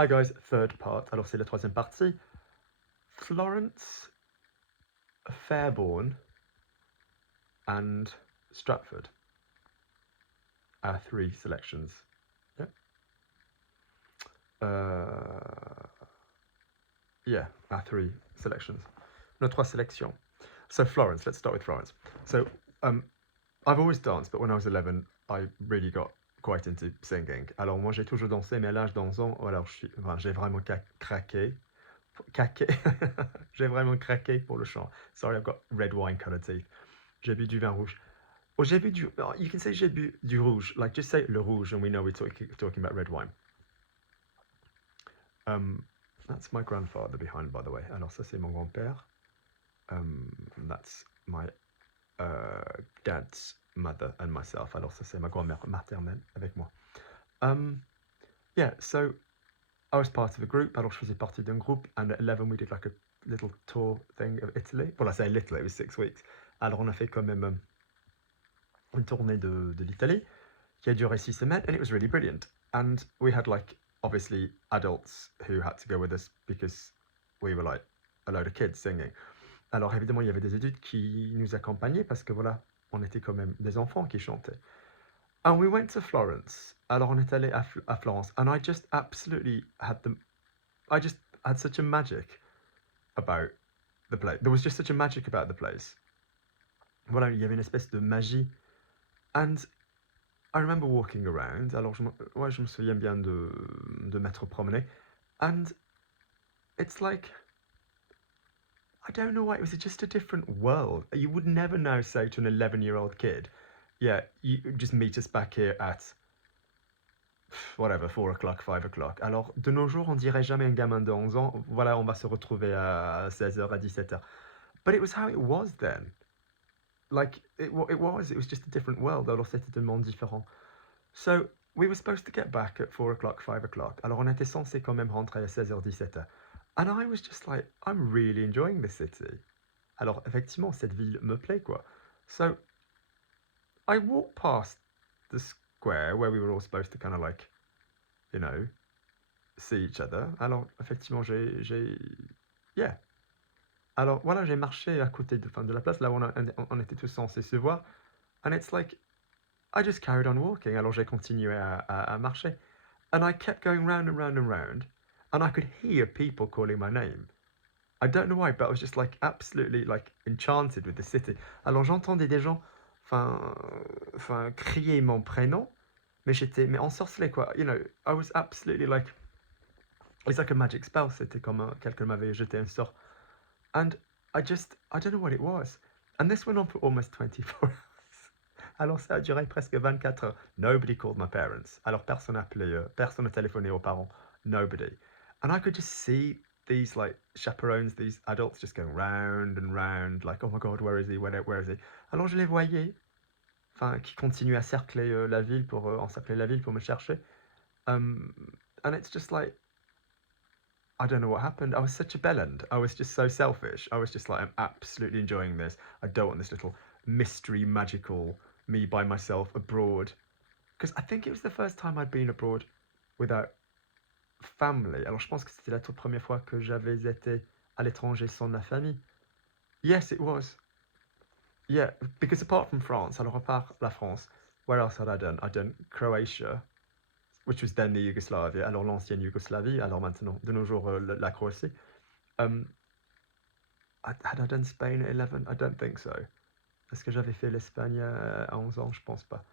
Hi guys, third part. Alors c'est la troisième partie. Florence, Fairborn, and Stratford. Our three selections. Yeah. Yeah, our three selections. Nos trois sélections. So Florence, let's start with Florence. So I've always danced, but when I was 11, I really got quite into singing. Alors moi j'ai toujours dansé, mais à l'âge d'11 ans, alors j'ai vraiment craqué. J'ai vraiment craqué pour le chant. Sorry, I've got red wine colored teeth. J'ai bu du vin rouge. Or j'ai bu du... You can say j'ai bu du rouge. Like, just say le rouge and we know we're talking about red wine. That's my grandfather behind, by the way. Alors ça, c'est mon grand-père. That's my dad's mother and myself. Alors ça, c'est ma grand-mère maternelle avec moi. Yeah, so I was part of a group. Alors je faisais partie d'un groupe. And at 11, we did like a little tour thing of Italy. Well, I say little, it was 6 weeks. Alors on a fait quand même une tournée de l'Italie qui a duré 6 semaines, and it was really brilliant. And we had like obviously adults who had to go with us because we were like a load of kids singing. Alors évidemment, il y avait des adultes qui nous accompagnaient parce que voilà, on était quand même des enfants qui chantaient. And we went to Florence. Alors on est allé à Florence, and I just absolutely had I just had such a magic about the place. There was just such a magic about the place. Voilà, il y avait une espèce de magie. And I remember walking around. Alors je me souviens bien de m'être promené. And it's like, I don't know why, it was just a different world. You would never now say to an 11-year-old kid, yeah, you just meet us back here at whatever, 4 o'clock, 5 o'clock. Alors, de nos jours, on dirait jamais un gamin de 11 ans, voilà, on va se retrouver à 16h, à 17h. But it was how it was then. Like, it was just a different world. Alors, c'était un monde différent. So, we were supposed to get back at 4 o'clock, 5 o'clock. Alors, on était censé quand même rentrer à 16h, 17h. And I was just like, I'm really enjoying this city. Alors, effectivement, cette ville me plaît, quoi. So, I walked past the square where we were all supposed to kind of like, you know, see each other. Alors, effectivement, yeah. Alors, voilà, j'ai marché à côté de la place, là où on était tous censés se voir. And it's like, I just carried on walking. Alors, j'ai continué à marcher. And I kept going round and round and round. And I could hear people calling my name. I don't know why, but I was just like absolutely like enchanted with the city. Alors, j'entendais des gens, crier mon prénom. Mais ensorcelé, quoi. You know, I was absolutely like, it's like a magic spell. C'était comme quelqu'un m'avait jeté un sort. And I don't know what it was. And this went on for almost 24 hours. Alors ça a duré presque 24 heures. Nobody called my parents. Alors personne n'a appelé, personne n'a téléphoné aux parents. Nobody. And I could just see these like chaperones, these adults just going round and round, like, oh my god, where is he? Where is he? Alors je les voyais, qui continuaient à cercler la ville encercler la ville pour me chercher. And it's just like, I don't know what happened. I was such a bellend. I was just so selfish. I was just like, I'm absolutely enjoying this. I don't want this little mystery, magical me by myself abroad. Because I think it was the first time I'd been abroad without family. Alors je pense que c'était la toute première fois que j'avais été à l'étranger sans ma famille. Yes, it was. Yeah, because apart from France, alors à part la France, where else had I done? I'd done Croatia, which was then the Yugoslavia, alors l'ancienne Yougoslavie, alors maintenant, de nos jours, la Croatie. Had I done Spain at 11? I don't think so. Est-ce que j'avais fait l'Espagne à 11 ans? Je pense pas.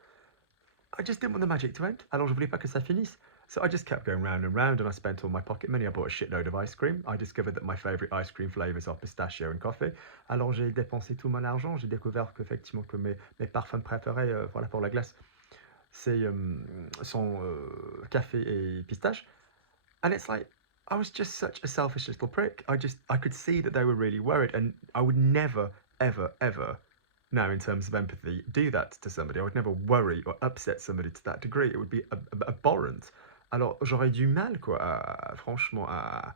I just didn't want the magic to end. Alors je voulais pas que ça finisse. So I just kept going round and round, and I spent all my pocket money. I bought a shitload of ice cream. I discovered that my favorite ice cream flavors are pistachio and coffee. Alors j'ai dépensé tout mon argent. J'ai découvert qu'effectivement que mes parfums préférés, voilà, pour la glace, sont café et pistache. And it's like, I was just such a selfish little prick. I could see that they were really worried, and I would never, ever, ever, now in terms of empathy, do that to somebody. I would never worry or upset somebody to that degree. It would be abhorrent. Alors j'aurais du mal, quoi, franchement, à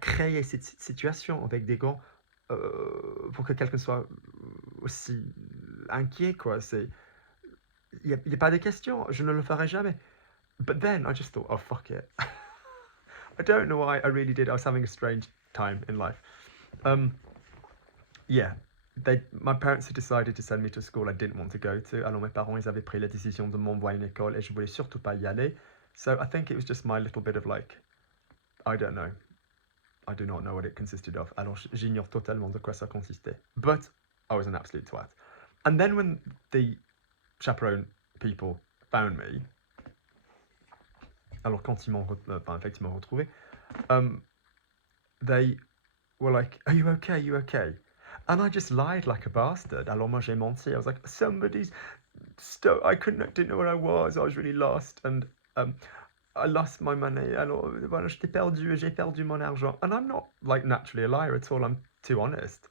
créer cette situation avec des gants pour que quelqu'un soit aussi inquiet, quoi. Il n'y a pas de question, je ne le ferai jamais. But then I just thought, oh, fuck it. I don't know why, I really did. I was having a strange time in life. Yeah, my parents had decided to send me to a school I didn't want to go to. Alors mes parents, ils avaient pris la décision de m'envoyer à une école et je voulais surtout pas y aller. So I think it was just my little bit of like, I don't know. I do not know what it consisted of. Alors j'ignore totalement de quoi ça consistait. But I was an absolute twat. And then when the chaperone people found me, alors quand ils m'ont effectivement retrouvé, they were like, are you okay? Are you okay? And I just lied like a bastard. Alors moi j'ai menti. I was like, I didn't know where I was really lost. And I lost my money. Alors voilà, j'ai perdu mon argent. And I'm not like naturally a liar at all. I'm too honest.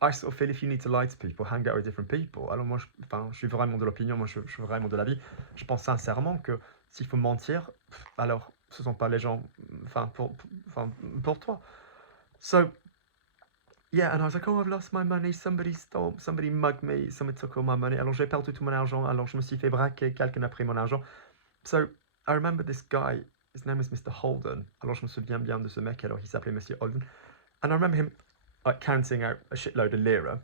I sort of feel if you need to lie to people, hang out with different people. Alors moi, je suis vraiment de l'opinion, moi je suis vraiment de l'avis. Je pense sincèrement que s'il faut mentir, alors ce sont pas les gens, pour toi. So, yeah, and I was like, oh, I've lost my money, somebody mugged me, somebody took all my money. Alors j'ai perdu tout mon argent, alors je me suis fait braquer, quelqu'un a pris mon argent. So, I remember this guy, his name is Mr. Holden. Alors je me souviens bien de ce mec, alors il s'appelait Monsieur Holden. And I remember him like counting out a shitload of lira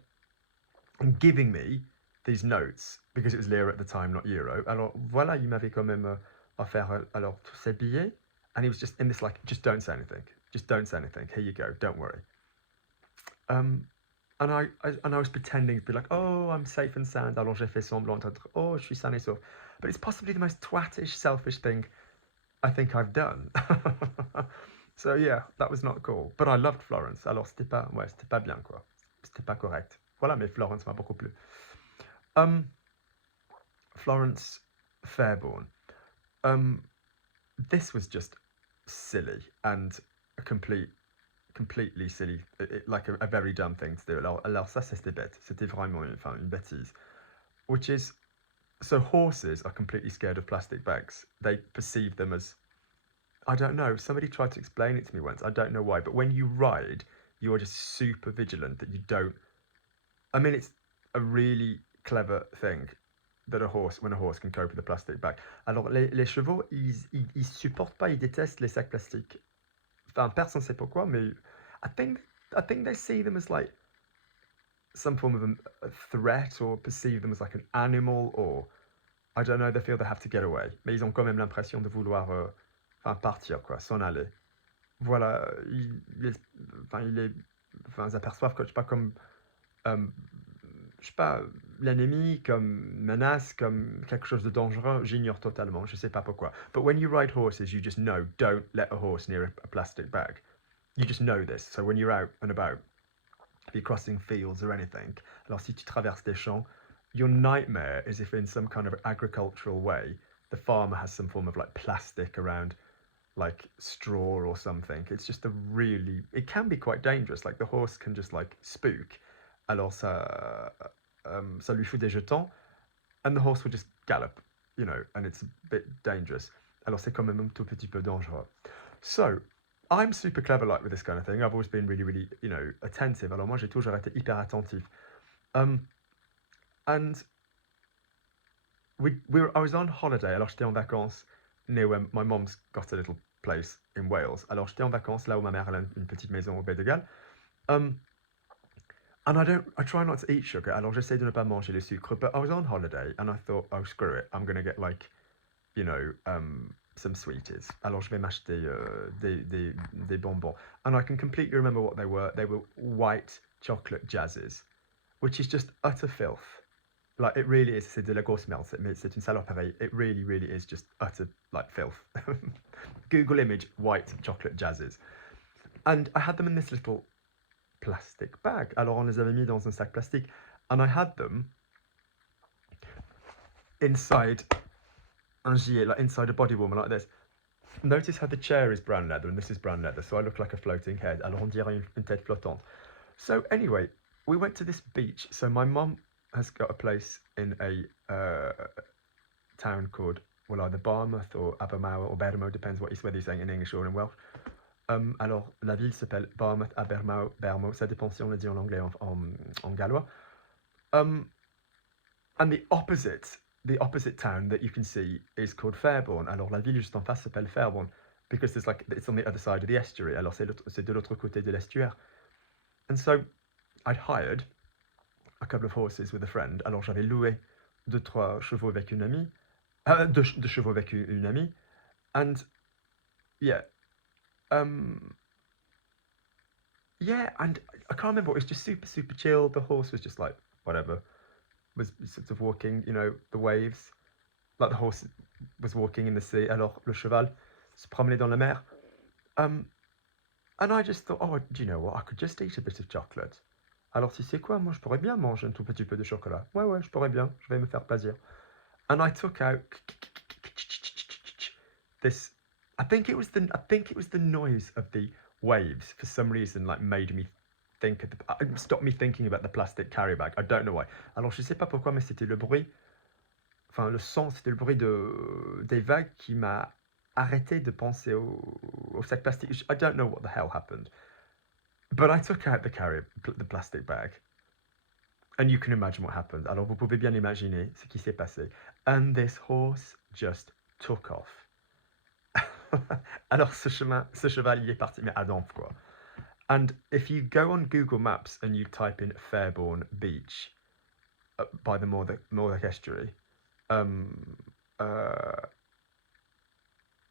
and giving me these notes because it was lira at the time, not euro. Alors voilà, il m'avait quand même offert alors tous ces billets, and he was just in this like, just don't say anything, here you go, don't worry. And I was pretending to be like, oh, I'm safe and sound. Alors j'ai fait semblant d'être, oh, je suis sain et sauf. But it's possibly the most twatish, selfish thing I think I've done. So yeah, that was not cool. But I loved Florence. Alors c'était pas bien quoi. C'était pas correct. Voilà, mais Florence m'a beaucoup plu. Florence Fairborn. This was just silly and a completely silly, like a very dumb thing to do. Alors ça c'était bête. C'était vraiment une bêtise. Which is, so horses are completely scared of plastic bags. They perceive them as, I don't know, somebody tried to explain it to me once, I don't know why, but when you ride, you are just super vigilant that you don't, I mean, it's a really clever thing that when a horse can cope with a plastic bag. Alors, les chevaux, ils supportent pas, ils détestent les sacs plastiques. Enfin, personne ne sait pourquoi, mais I think they see them as like some form of a threat, or perceive them as like an animal, or I don't know, they feel they have to get away. Mais ils ont quand même l'impression de vouloir partir, quoi, s'en aller. Voilà, ils aperçoivent, je sais pas, comme, je sais pas, l'ennemi comme menace, comme quelque chose de dangereux, j'ignore totalement, je sais pas pourquoi. But when you ride horses, you just know, don't let a horse near a plastic bag. You just know this. So when you're out and about, if you're crossing fields or anything, alors si tu traverses des champs, your nightmare is if in some kind of agricultural way, the farmer has some form of like plastic around, like straw or something. It's just it can be quite dangerous. Like the horse can just like spook. Alors ça lui fout des jetons, and the horse will just gallop, and it's a bit dangerous. Alors c'est quand même un tout petit peu dangereux. So, I'm super clever like with this kind of thing. I've always been really, really, attentive. Alors moi j'ai toujours été hyper attentif. And I was on holiday. Alors j'étais en vacances near where my mom's got a little place in Wales. Alors j'étais en vacances là où ma mère a une petite maison au Pays de Galles. And I try not to eat sugar. Alors j'essaie de ne pas manger le sucre. But I was on holiday and I thought, oh screw it, I'm gonna get like, some sweeties. Alors je vais m'acheter des bonbons. And I can completely remember what they were. They were white chocolate jazzes, which is just utter filth. Like it really is. C'est de la grosse merde. C'est une saloperie. It really, really is just utter like filth. Google image white chocolate jazzes. And I had them in this little plastic bag. Alors on les avait mis dans un sac plastique. And I had them inside un gilet, like inside a body warmer like this. Notice how the chair is brown leather and this is brown leather, so I look like a floating head. Alors on dirait une tête flottante. So anyway, we went to this beach. So my mum has got a place in a town called, well, either Barmouth or Abermawr or Bermo, depends whether you're saying in English or in Welsh. Alors la ville s'appelle Barmouth, Abermawr, Bermo, ça dépend si on le dit en anglais ou en gallois. And the opposite the opposite town that you can see is called Fairbourne. Alors la ville juste en face s'appelle Fairbourne because there's like it's on the other side of the estuary. Alors c'est de l'autre côté de l'estuaire. And so I'd hired a couple of horses with a friend. Alors j'avais loué 2-3 chevaux avec une amie, deux chevaux avec une amie, and yeah, yeah, and I can't remember. It was just super chill. The horse was just like whatever, was sort of walking, the waves, like the horse was walking in the sea. Alors le cheval se promenait dans la mer. And I just thought, oh, do you know what? I could just eat a bit of chocolate. Alors tu sais quoi? Moi je pourrais bien manger un tout petit peu de chocolat. Ouais, je pourrais bien. Je vais me faire plaisir. And I took out this. I think it was the noise of the waves for some reason like made me think stopped me thinking about the plastic carry bag. I don't know why. Alors je sais pas pourquoi, mais c'était le bruit. Enfin le son, c'était le bruit des vagues qui m'a arrêté de penser au sac plastique. I don't know what the hell happened, but I took out the plastic bag. And you can imagine what happened. Alors vous pouvez bien imaginer ce qui s'est passé. And this horse just took off. Alors ce cheval, il est parti, mais à Donf, quoi. And if you go on Google Maps and you type in Fairbourne Beach by the Mordac Estuary,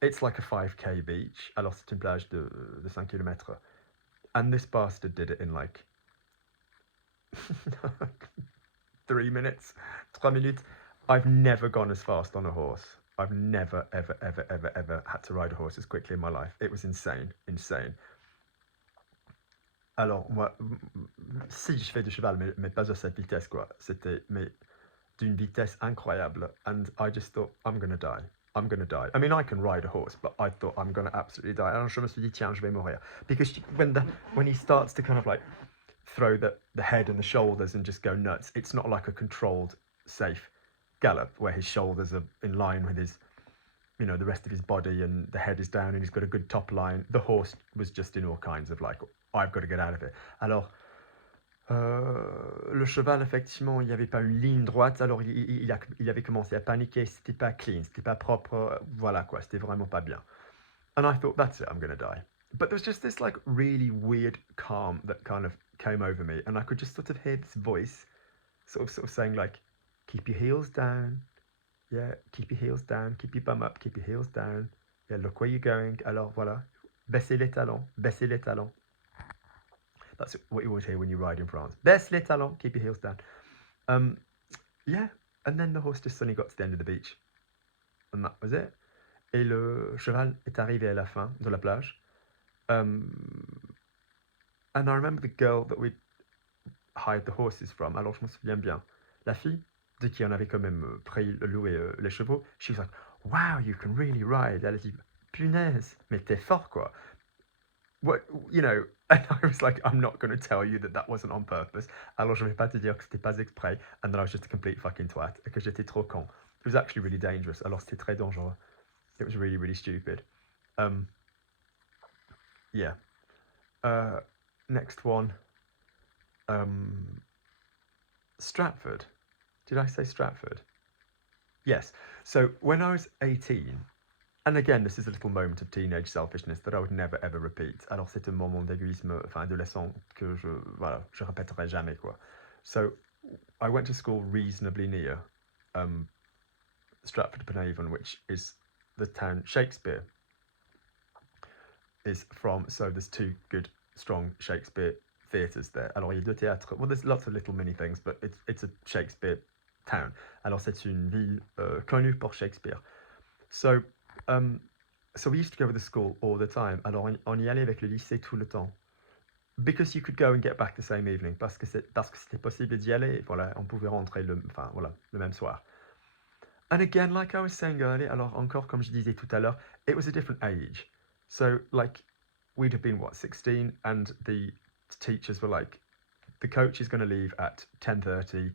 it's like a 5k beach. Alors c'est une plage de 5 km. And this bastard did it in like 3 minutes. I've never gone as fast on a horse. I've never, ever had to ride a horse as quickly in my life. It was insane. Alors, moi, si je fais du cheval, mais pas à cette vitesse, quoi. C'était, mais d'une vitesse incroyable. And I just thought, I'm gonna die. I mean, I can ride a horse, but I thought I'm gonna absolutely die. Alors, je me suis dit, tiens, je vais mourir. Because when he starts to kind of like throw the head and the shoulders and just go nuts, it's not like a controlled, safe gallop where his shoulders are in line with his, the rest of his body and the head is down and he's got a good top line. The horse was just in all kinds of like, I've got to get out of it. Alors, le cheval, effectivement, il n'y avait pas une ligne droite, alors il avait commencé à paniquer, c'était pas clean, c'était pas propre, voilà quoi, c'était vraiment pas bien. And I thought, that's it, I'm gonna die. But there was just this like really weird calm that kind of came over me, and I could just sort of hear this voice sort of saying like, keep your heels down, yeah, keep your heels down, keep your bum up, keep your heels down, yeah, look where you're going, alors voilà, baissez les talons. That's what you always hear when you ride in France. Baisse les talons, keep your heels down. Yeah, and then the horse just suddenly got to the end of the beach, and that was it. Et le cheval est arrivé à la fin de la plage. And I remember the girl that we hired the horses from. Alors je me souviens bien. La fille de qui on avait quand même loué les chevaux. She was like, wow, you can really ride. Elle a dit, punaise, mais t'es fort quoi. What, and I was like, I'm not going to tell you that wasn't on purpose. Alors je vais pas te dire que c'était pas exprès. And then I was just a complete fucking twat. Et que j'étais trop con. It was actually really dangerous. Alors c'était très dangereux. It was really, really stupid. Yeah. Next one. Stratford. Did I say Stratford? Yes. So when I was 18, and again, this is a little moment of teenage selfishness that I would never ever repeat. Alors c'est un moment d'égoïsme, adolescent que je répéterai jamais quoi. So I went to school reasonably near Stratford-upon-Avon, which is the town Shakespeare is from. So there's 2 good, strong Shakespeare theatres there. Alors il y a 2 théâtres. Well, there's lots of little mini things, but it's a Shakespeare town. Alors c'est une ville connue pour Shakespeare. So we used to go to the school all the time. Alors on y allait avec le lycée tout le temps. Because you could go and get back the same evening. Parce que c'était possible d'y aller. Voilà, on pouvait rentrer le même soir. And again, like I was saying earlier, alors encore comme je disais tout à l'heure, it was a different age. So like we'd have been 16, and the teachers were like, the coach is going to leave at 10:30.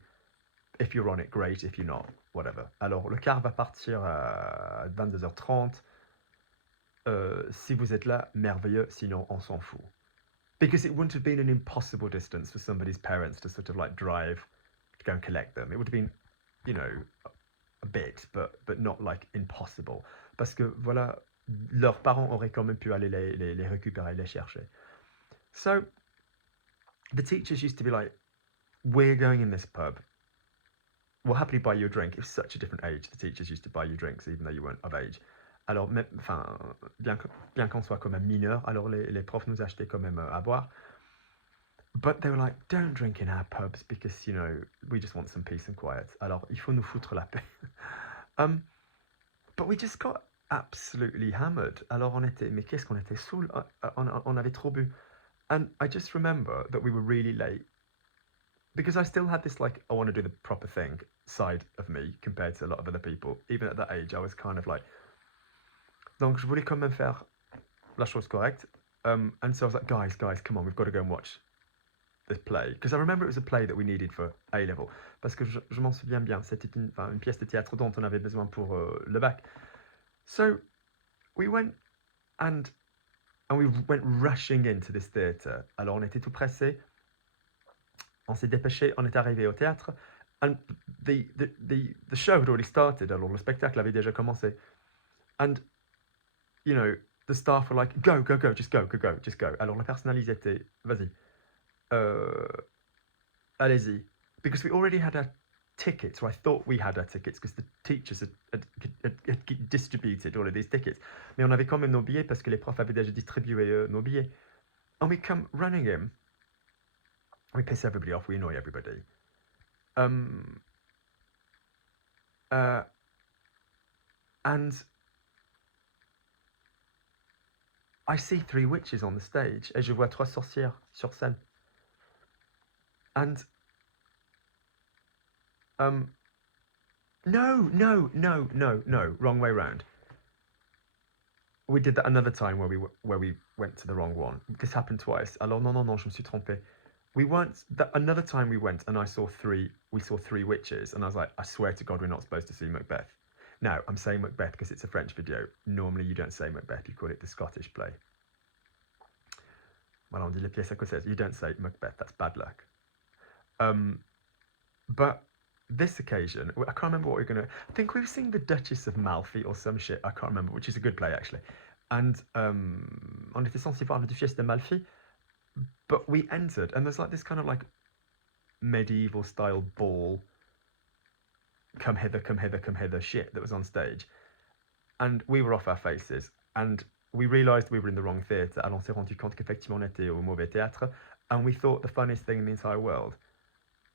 If you're on it, great. If you're not, whatever. Alors le car va partir à 22h30. Si vous êtes là, merveilleux. Sinon, on s'en fout. Because it wouldn't have been an impossible distance for somebody's parents to sort of like drive to go and collect them. It would have been, a bit, but not like impossible. Parce que voilà, leurs parents auraient quand même pu aller les récupérer, les chercher. So the teachers used to be like, we're going in this pub. We'll happily buy you a drink. It was such a different age. The teachers used to buy you drinks even though you weren't of age. Alors, bien qu'on soit quand même mineur, alors les profs nous achetaient quand même à boire. But they were like, don't drink in our pubs because, you know, we just want some peace and quiet. Alors, il faut nous foutre la paix. But we just got absolutely hammered. Alors, mais qu'est-ce qu'on était saoul. On avait trop bu. And I just remember that we were really late because I still had this, like, I want to do the proper thing side of me compared to a lot of other people. Even at that age, I was kind of like, donc je voulais quand même faire la chose correcte. And so I was like, guys, come on, we've got to go and watch this play. Because I remember it was a play that we needed for A-level. Parce que je m'en souviens bien, c'était une pièce de théâtre dont on avait besoin pour le bac. So we went and we went rushing into this theatre. Alors on était tout pressés. On s'est dépêché, on est arrivé au théâtre. And the show had already started. Alors le spectacle avait déjà commencé. And, you know, the staff were like, go, just go. Alors le personnel, ils étaient, vas-y, allez-y. Because we already had our tickets, or I thought we had our tickets, because the teachers had distributed all of these tickets. Mais on avait quand même nos billets, parce que les profs avaient déjà distribué nos billets. And we come running in. We piss everybody off, we annoy everybody. And I see 3 witches on the stage, et je vois 3 sorcières sur scène. And no, wrong way round. We did that another time where we went to the wrong one. This happened twice. Alors non, je me suis trompé. We weren't. Another time we went and we saw 3 witches, and I was like, I swear to God, we're not supposed to see Macbeth. Now, I'm saying Macbeth because it's a French video. Normally, you don't say Macbeth, you call it the Scottish play. Voilà, on dit les pièces écossaises. You don't say Macbeth, that's bad luck. But this occasion, I can't remember what we were going to... I think we were seeing The Duchess of Malfi or some shit, I can't remember, which is a good play, actually. And on était censé voir La Duchesse de Malfi, but we entered, and there's like this kind of like medieval-style ball, come hither shit that was on stage. And we were off our faces, and we realised we were in the wrong theatre, and on s'est rendu compte qu'effectivement on était au mauvais théâtre, and we thought the funniest thing in the entire world,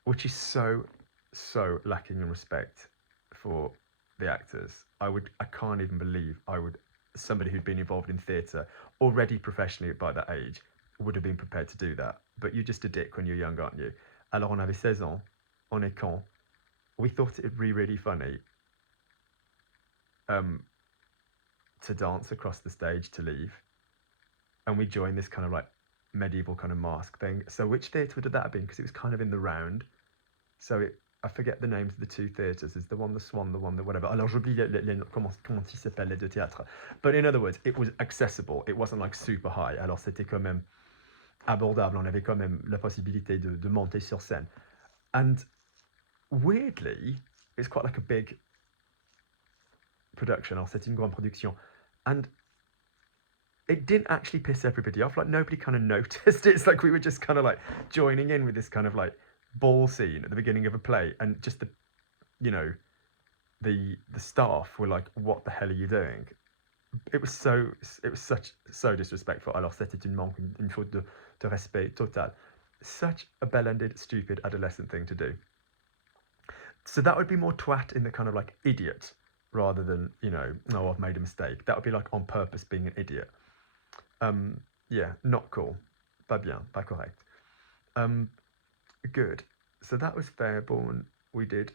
which is so lacking in respect for the actors. I can't even believe somebody who'd been involved in theatre already professionally by that age would have been prepared to do that. But you're just a dick when you're young, aren't you? Alors on avait 16 ans, on est con. We thought it'd be really funny to dance across the stage to leave. And we joined this kind of like medieval kind of mask thing. So which theatre would that have been? Because it was kind of in the round. So I forget the names of the 2 theatres. Is the one the Swan, the one the whatever. Alors j'oublie comment ils s'appellent les 2 théâtres. But in other words, it was accessible. It wasn't like super high. Alors c'était quand même abordable. On avait quand même la possibilité de monter sur scène. And weirdly, it's quite like a big production. Alors c'est une grande production. And it didn't actually piss everybody off. Like nobody kind of noticed. It's like we were just kind of like joining in with this kind of like ball scene at the beginning of a play, and just the staff were like, what the hell are you doing? It was so disrespectful. Alors c'était une faute de respect total. Such a bell-ended, stupid adolescent thing to do. So that would be more twat in the kind of like idiot, rather than, oh, I've made a mistake. That would be like on purpose being an idiot. Yeah, not cool. Pas bien, pas correct. Good. So that was Fairborn. We did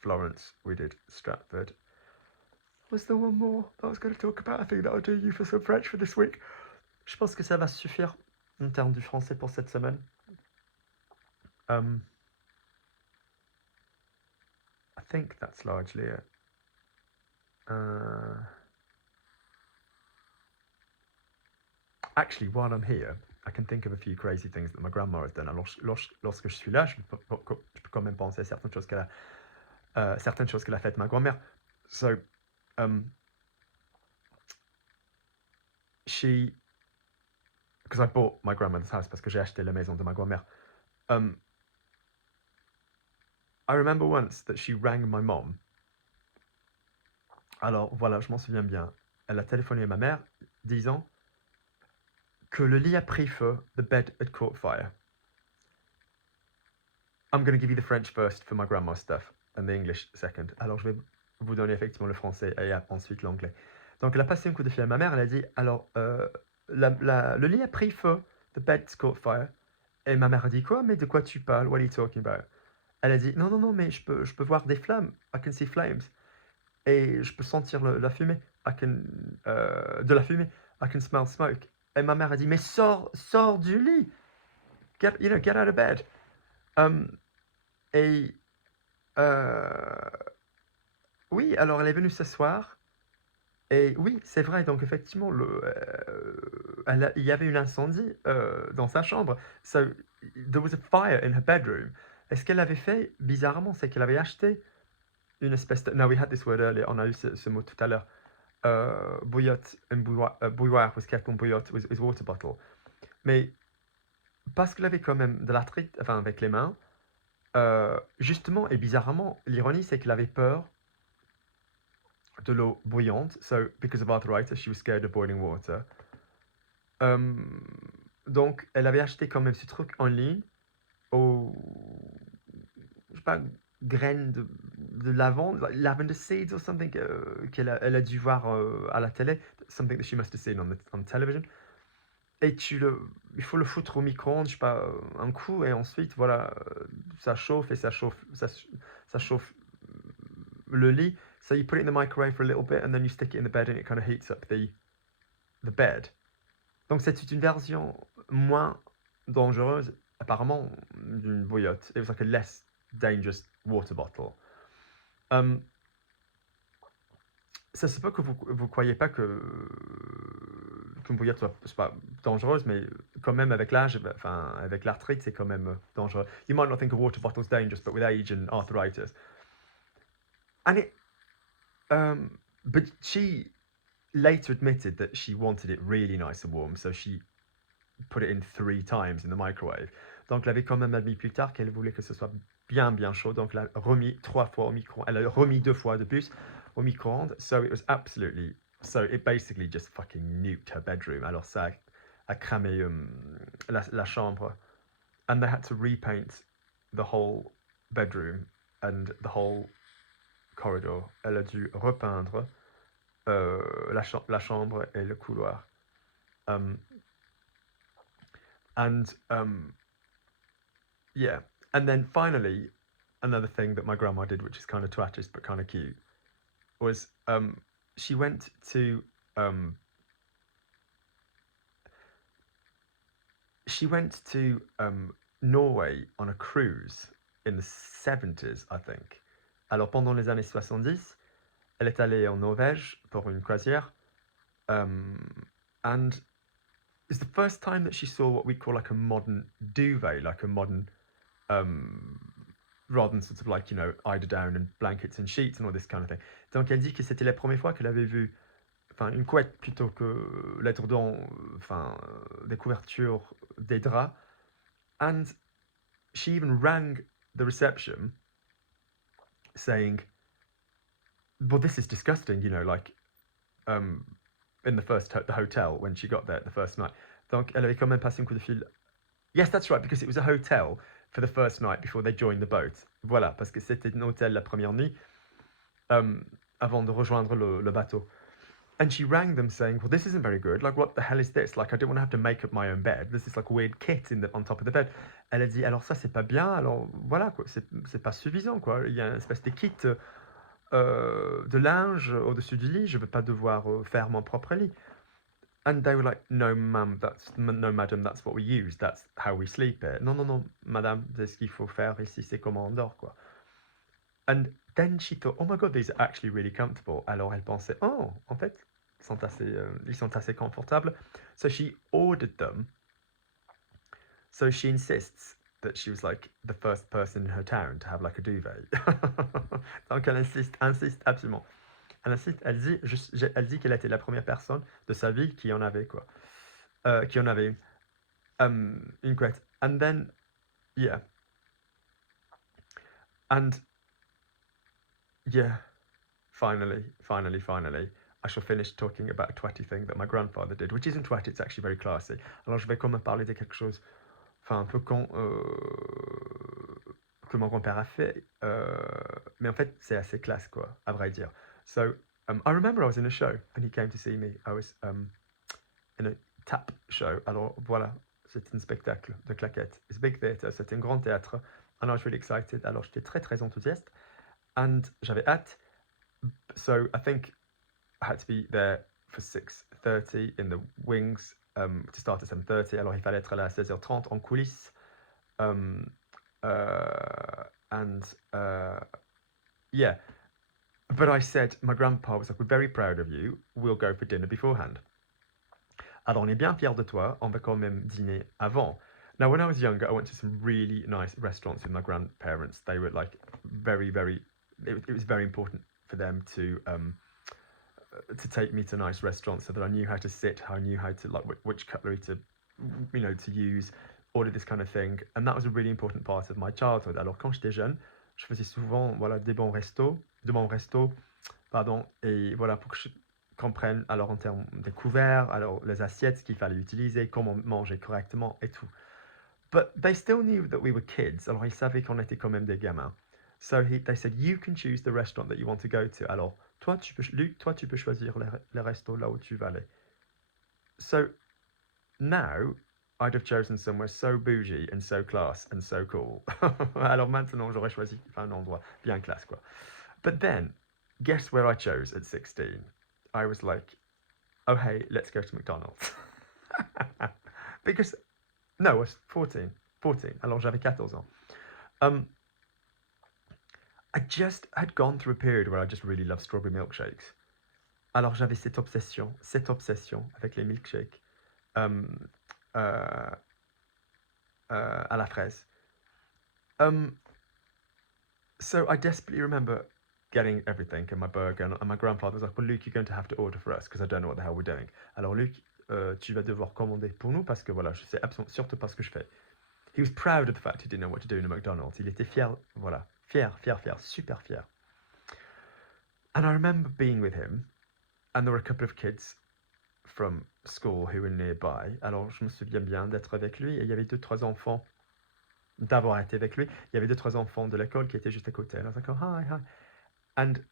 Florence. We did Stratford. Was there one more that I was going to talk about? I think that'll do you for some French for this week. Je pense que ça va suffire en termes du français pour cette semaine. I think that's largely it. Actually, while I'm here, I can think of a few crazy things that my grandma has done. Alors, lorsque je suis là, je peux quand même penser à certaines choses qu'elle a faites ma grand-mère. So, because I bought my grandmother's house, parce que j'ai acheté la maison de ma grand-mère. I remember once that she rang my mom. Alors, voilà, je m'en souviens bien. Elle a téléphoné à ma mère, disant que le lit a pris feu, the bed had caught fire. I'm going to give you the French first for my grandma's stuff, and the English second. Alors, je vais vous donner effectivement le français et ensuite l'anglais. Donc, elle a passé un coup de fil à ma mère, elle a dit, alors, le lit a pris feu, the bed's caught fire. Et ma mère a dit, quoi? Mais de quoi tu parles? What are you talking about? Elle a dit, non, non, non, mais je peux voir des flammes. I can see flames. Et je peux sentir la fumée. De la fumée. I can smell smoke. Et ma mère a dit, mais sors du lit. Get out of bed. Et oui, alors elle est venue s'asseoir. Et oui, c'est vrai, donc effectivement, il y avait un incendie dans sa chambre. So, there was a fire in her bedroom. Et ce qu'elle avait fait, bizarrement, c'est qu'elle avait acheté une espèce de... Now, we had this word earlier, on a eu ce mot tout à l'heure. Bouillotte, bouilloire, was kettle, bouillotte, was water bottle. Mais parce qu'elle avait quand même de l'arthrite, enfin avec les mains, justement et bizarrement, l'ironie c'est qu'elle avait peur de l'eau bouillante. So, because of arthritis, she was scared of boiling water. Donc, elle avait acheté quand même ce truc en ligne aux, je sais pas, graines de lavande, like lavender seeds or something, elle a dû voir à la télé, something that she must have seen on television. Et il faut le foutre au micro-ondes, je sais pas, un coup, et ensuite, voilà, ça chauffe et ça chauffe le lit. So you put it in the microwave for a little bit, and then you stick it in the bed, and it kind of heats up the bed. Donc c'est une version moins dangereuse, apparemment, d'une bouillotte. It was like a less dangerous water bottle. Ça se peut que vous croyez pas qu'une bouillotte soit pas dangereuse, mais quand même avec l'âge, enfin avec l'arthrite, c'est quand même dangereux. You might not think a water bottle is dangerous, but with age and arthritis. And but she later admitted that she wanted it really nice and warm, so she put it in 3 times in the microwave. Donc elle avait quand même admis plus tard qu'elle voulait que ce soit bien chaud, donc elle a remis 3 fois au micro, elle a remis 2 fois de plus au micro-ondes. So it basically just fucking nuked her bedroom. Alors ça a cramé la chambre, and they had to repaint the whole bedroom and the whole corridor. Elle a dû repeindre la chambre et le couloir. Yeah, and then finally, another thing that my grandma did, which is kind of twattish but kind of cute, was she went to Norway on a cruise in the 70s, I think. Alors pendant les années 70, elle est allée en Norvège pour une croisière, and it's the first time that she saw what we call like a modern duvet, like a modern rather than sort of like, eider down and blankets and sheets and all this kind of thing. Donc elle dit que c'était la première fois qu'elle avait vu, enfin une couette plutôt que l'étredon, enfin des couvertures, des draps. And she even rang the reception saying, well, this is disgusting, like in the hotel when she got there the first night. Donc elle avait quand même passé un coup de fil. Yes, that's right, because it was a hotel for the first night before they joined the boat. Voilà, parce que c'était un hôtel la première nuit avant de rejoindre le bateau. And she rang them saying, well, this isn't very good. Like, what the hell is this? Like, I don't want to have to make up my own bed. This is like a weird kit on top of the bed. Elle a dit, alors ça, c'est pas bien. Alors, voilà, quoi. C'est pas suffisant, quoi. Il y a une espèce de kit de linge au-dessus du lit. Je veux pas devoir faire mon propre lit. And they were like, no, madam, that's what we use. That's how we sleep here. Non, non, non, madame, c'est ce qu'il faut faire ici. C'est comment on dort, quoi. And then she thought, oh my god, these are actually really comfortable. Alors elle pensait, oh, en fait, ils sont assez confortables. So she ordered them So she insists that she was like the first person in her town to have like a duvet. Donc elle insiste absolument. Elle insiste, elle dit qu'elle était la première personne de sa ville qui en avait quoi. Qui en avait une couette. And then, yeah. And yeah, finally, I shall finish talking about a twatty thing that my grandfather did, which isn't twatty, it's actually very classy. Alors je vais quand même parler de quelque chose, enfin un peu con, que mon grand-père a fait, mais en fait c'est assez classe quoi, à vrai dire. So I remember I was in a show and he came to see me. I was in a tap show. Alors voilà, c'était un spectacle de claquettes. It's a big theatre, c'était un grand théâtre. And I was really excited. Alors j'étais très très enthousiaste and j'avais hâte. So I think I had to be there for 6:30 in the wings to start at 7:30. Alors il fallait être là à 16h30 en coulisses. Yeah. But I said, my grandpa was like, we're very proud of you. We'll go for dinner beforehand. Alors on est bien fiers de toi. On va quand même dîner avant. Now, when I was younger, I went to some really nice restaurants with my grandparents. They were like very, very. It was very important for them to take me to nice restaurants so that I knew how to sit, how I knew how to like which cutlery to, to use, all of this kind of thing. And that was a really important part of my childhood. Alors quand j'étais jeune, je faisais souvent de bons restos, pardon, et voilà pour que je comprenne alors en termes des couverts, alors les assiettes qu'il fallait utiliser, comment manger correctement et tout. But they still knew that we were kids. Alors ils savaient qu'on était quand même des gamins. So they said, you can choose the restaurant that you want to go to. Alors, Luc, tu peux choisir les restos là où tu vas aller. So, now, I'd have chosen somewhere so bougie and so class and so cool. Alors maintenant, j'aurais choisi un endroit bien classe, quoi. But then, guess where I chose at 16? I was like, oh hey, let's go to McDonald's. Because, no, I was 14. Alors j'avais 14 ans. I just had gone through a period where I just really loved strawberry milkshakes. Alors j'avais cette obsession avec les milkshakes à la fraise. So I desperately remember getting everything in my burger, and my grandfather was like, well, Luke, you're going to have to order for us because I don't know what the hell we're doing. Alors Luc, tu vas devoir commander pour nous parce que voilà, je sais absolument surtout pas ce que je fais. He was proud of the fact he didn't know what to do in a McDonald's. Il était fier, voilà, fier, super fier. And I remember being with him, and there were a couple of kids from school who were nearby. Alors je me souviens bien d'être avec lui, et il y avait 2-3 enfants, d'avoir été avec lui. Il y avait 2-3 enfants de l'école qui étaient juste à côté. And I was like, oh, hi. And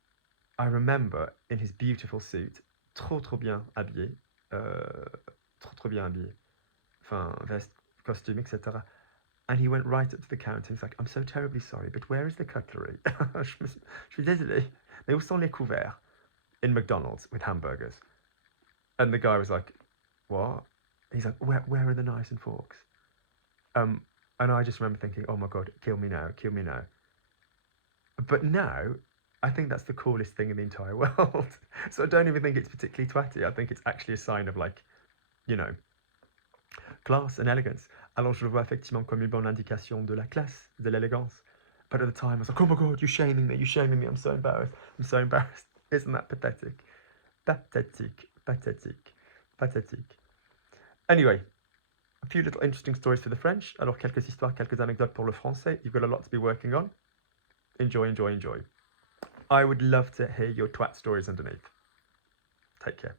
I remember in his beautiful suit, trop bien habillé, trop bien habillé, enfin veste, costume, etc. And he went right up to the counter. He's like, I'm so terribly sorry, but where is the cutlery? Je suis désolé. Mais où sont les couverts in McDonald's with hamburgers? And the guy was like, what? He's like, where are the knives and forks? And I just remember thinking, oh my God, kill me now. But now, I think that's the coolest thing in the entire world. So I don't even think it's particularly twatty. I think it's actually a sign of like, class and elegance. Alors je le vois effectivement comme une bonne indication de la classe, de l'élégance. But at the time I was like, oh my God, you're shaming me, I'm so embarrassed. Isn't that pathetic? Pathetic. Anyway, a few little interesting stories for the French. Alors quelques histoires, quelques anecdotes pour le français. You've got a lot to be working on. Enjoy. I would love to hear your twat stories underneath. Take care.